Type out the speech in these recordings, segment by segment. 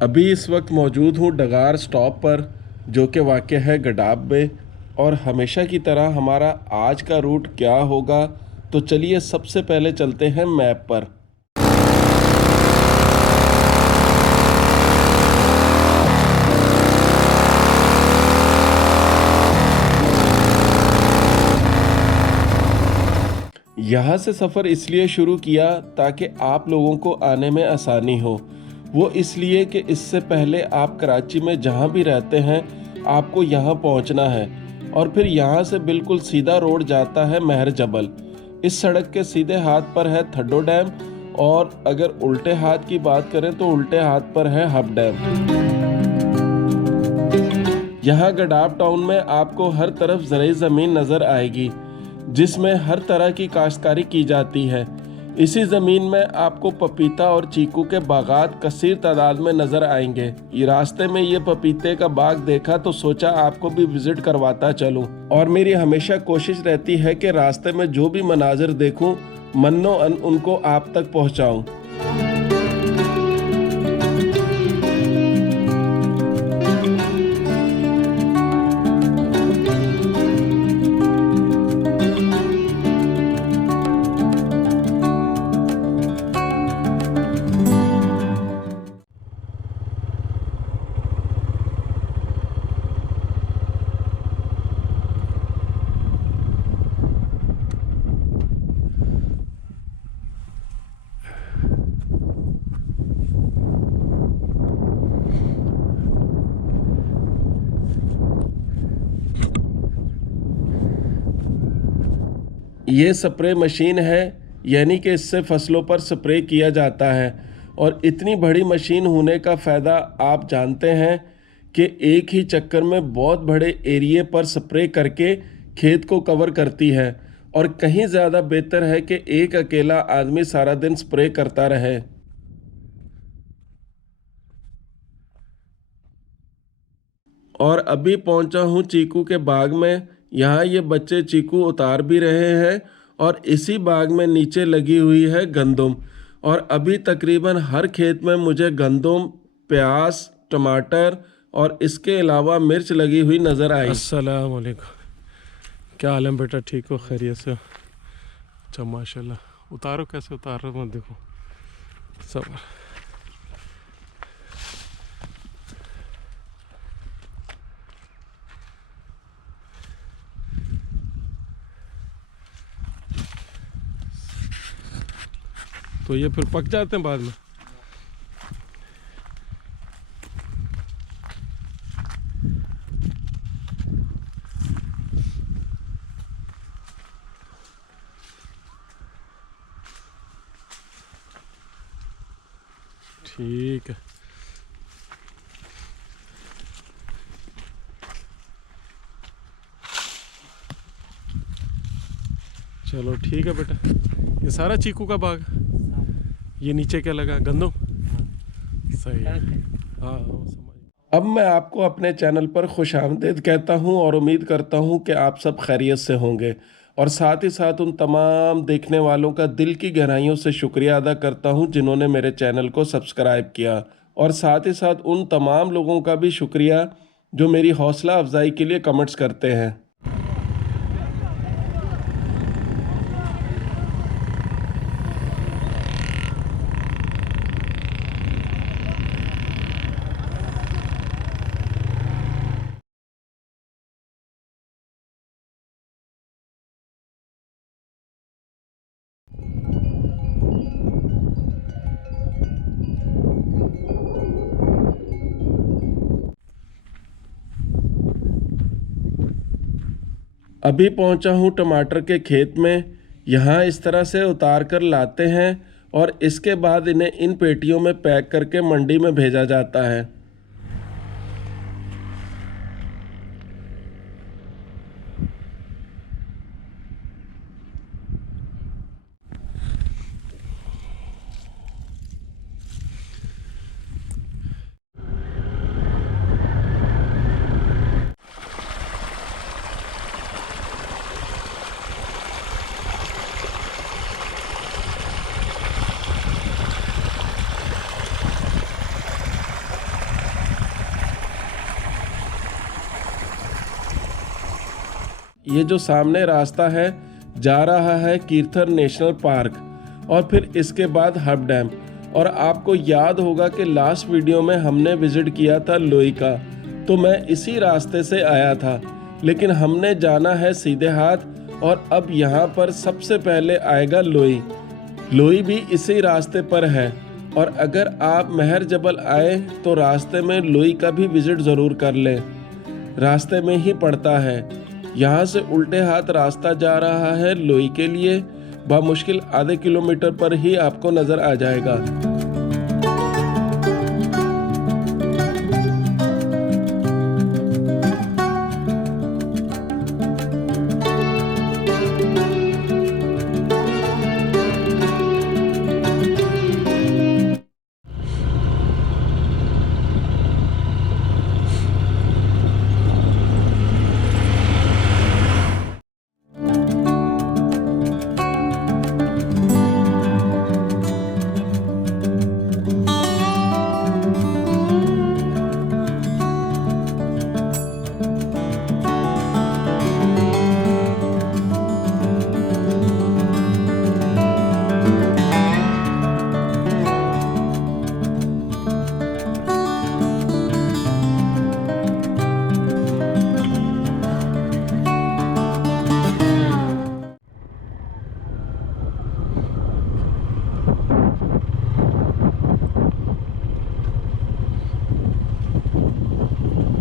अभी इस वक्त मौजूद हूँ डगार स्टॉप पर, जो कि वाक़ है गडाब में। और हमेशा की तरह हमारा आज का रूट क्या होगा, तो चलिए सबसे पहले चलते हैं मैप पर। यहाँ से सफ़र इसलिए शुरू किया ताकि आप लोगों को आने में आसानी हो। वो इसलिए कि इससे पहले आप कराची में जहाँ भी रहते हैं, आपको यहाँ पहुँचना है और फिर यहाँ से बिल्कुल सीधा रोड जाता है महर जबल। इस सड़क के सीधे हाथ पर है थड्डो डैम, और अगर उल्टे हाथ की बात करें तो उल्टे हाथ पर है हब डैम। यहाँ गडाब टाउन में आपको हर तरफ ज़रई ज़मीन नज़र आएगी, जिसमें हर तरह की काश्तकारी की जाती है। इसी ज़मीन में आपको पपीता और चीकू के बागात कसीर तादाद में नज़र आएंगे। ये रास्ते में ये पपीते का बाग देखा तो सोचा आपको भी विज़िट करवाता चलूं। और मेरी हमेशा कोशिश रहती है कि रास्ते में जो भी मनाजिर देखूं, मन्नो अन उनको आप तक पहुंचाऊं। ये स्प्रे मशीन है, यानी कि इससे फसलों पर स्प्रे किया जाता है। और इतनी बड़ी मशीन होने का फ़ायदा आप जानते हैं कि एक ही चक्कर में बहुत बड़े एरिए पर स्प्रे करके खेत को कवर करती है। और कहीं ज़्यादा बेहतर है कि एक अकेला आदमी सारा दिन स्प्रे करता रहे। और अभी पहुंचा हूं चीकू के बाग में। यहाँ ये बच्चे चीकू उतार भी रहे हैं, और इसी बाग में नीचे लगी हुई है गंदम। और अभी तकरीबन हर खेत में मुझे गंदम, प्याज, टमाटर और इसके अलावा मिर्च लगी हुई नज़र आई। अस्सलाम वालेकुम। क्या हाल है बेटा, ठीक हो, खैरियत से हो? अच्छा माशाल्लाह। उतारो, कैसे उतार रहे हो मत देखो सब। तो ये फिर पक जाते हैं बाद में। ठीक है, चलो ठीक है बेटा। ये सारा चीकू का बाग, ये नीचे क्या लगा, गंदम? सही है, हाँ समझ। अब मैं आपको अपने चैनल पर खुश आमदीद कहता हूं और उम्मीद करता हूं कि आप सब खैरियत से होंगे। और साथ ही साथ उन तमाम देखने वालों का दिल की गहराइयों से शुक्रिया अदा करता हूं जिन्होंने मेरे चैनल को सब्सक्राइब किया। और साथ ही साथ उन तमाम लोगों का भी शुक्रिया जो मेरी हौसला अफजाई के लिए कमेंट्स करते हैं। अभी पहुंचा हूं टमाटर के खेत में। यहाँ इस तरह से उतार कर लाते हैं और इसके बाद इन्हें इन पेटियों में पैक करके मंडी में भेजा जाता है। ये जो सामने रास्ता है जा रहा है कीर्थर नेशनल पार्क और फिर इसके बाद हब डैम। और आपको याद होगा कि लास्ट वीडियो में हमने विजिट किया था लोई का, तो मैं इसी रास्ते से आया था, लेकिन हमने जाना है सीधे हाथ और अब यहाँ पर सबसे पहले आएगा लोई। लोई भी इसी रास्ते पर है और अगर आप महर जबल आए तो रास्ते में लोई का भी विजिट ज़रूर कर लें, रास्ते में ही पड़ता है। यहाँ से उल्टे हाथ रास्ता जा रहा है लोई के लिए, बामुश्किल आधे किलोमीटर पर ही आपको नज़र आ जाएगा।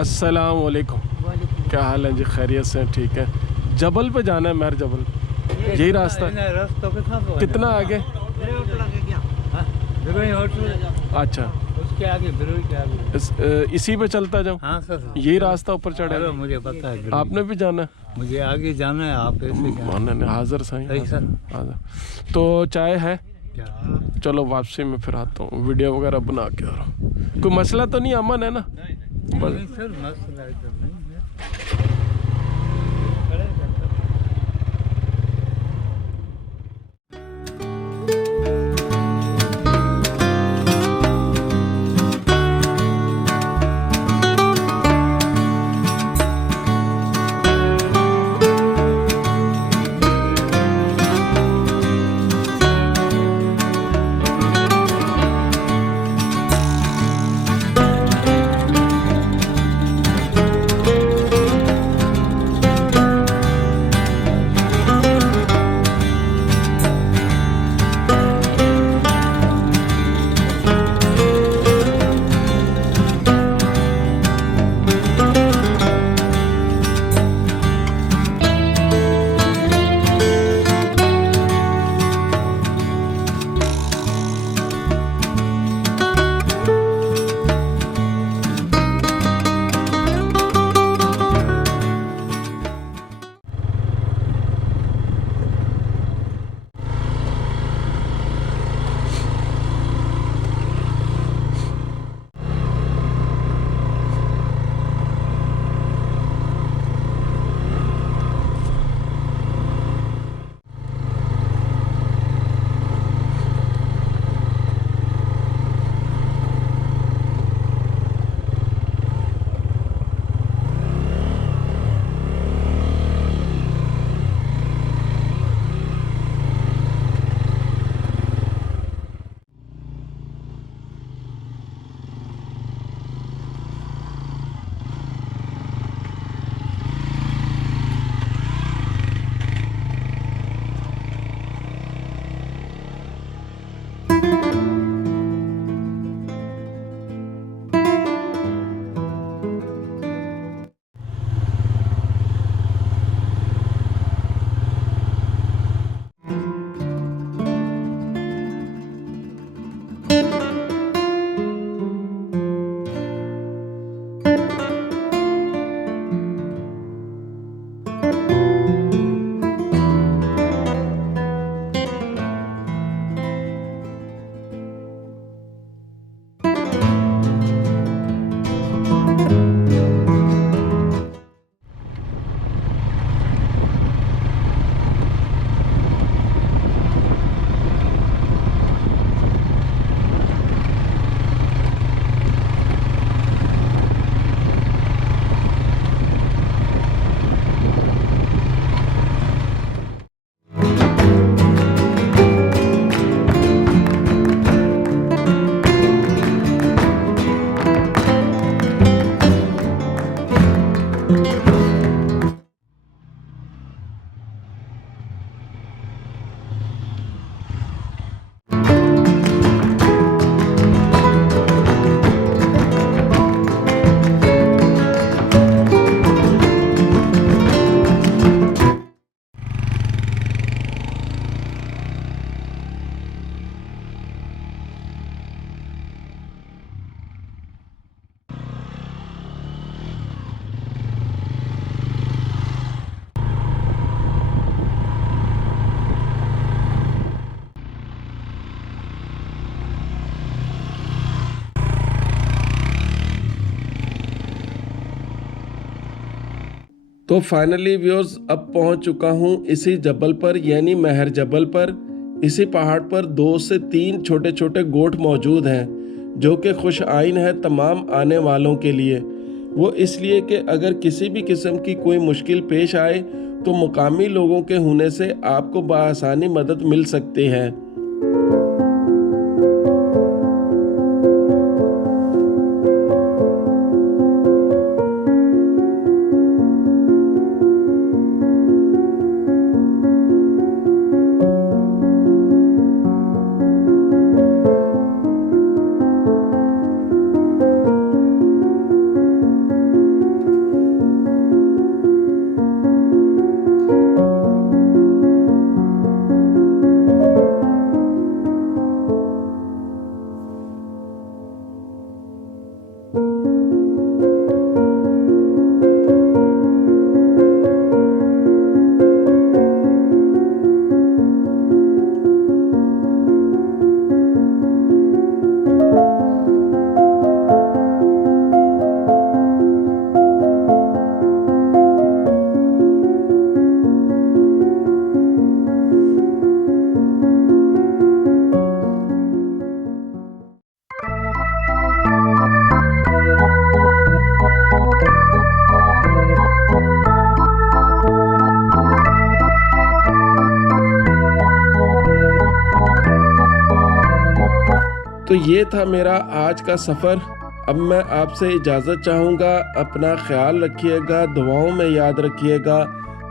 अस्सलाम वालेकुम, क्या हाल है जी? खैरियत से? ठीक है। जबल पे जाना है, महर जबल, यही रास्ता है? कितना आगे? अच्छा, उसके आगे के आगे इसी पे चलता जाऊँ? हाँ सर, यही रास्ता ऊपर चढ़ेगा? मुझे पता है। आपने भी जाना है? मुझे आगे जाना है, आप ऐसे मानने हाजिर सही सर। हाजिर। तो चाय है? चलो वापसी में फिर आता हूँ, वीडियो वगैरह बना के आ रहा हूँ। कोई मसला तो नहीं, अमन है ना? नहीं सर, मसला नहीं है। तो फाइनली व्यूअर्स अब पहुंच चुका हूं इसी जबल पर यानी महर जबल पर। इसी पहाड़ पर 2 से 3 छोटे छोटे गोठ मौजूद हैं जो कि खुश आइन है तमाम आने वालों के लिए। वो इसलिए कि अगर किसी भी किस्म की कोई मुश्किल पेश आए तो मुकामी लोगों के होने से आपको बआसानी मदद मिल सकती है। तो ये था मेरा आज का सफ़र। अब मैं आपसे इजाज़त चाहूँगा। अपना ख्याल रखिएगा, दुआओं में याद रखिएगा।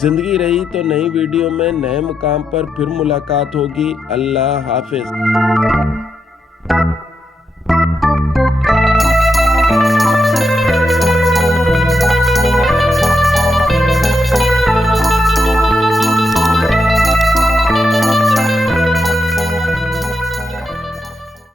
ज़िंदगी रही तो नई वीडियो में नए मुकाम पर फिर मुलाकात होगी। अल्लाह हाफिज़।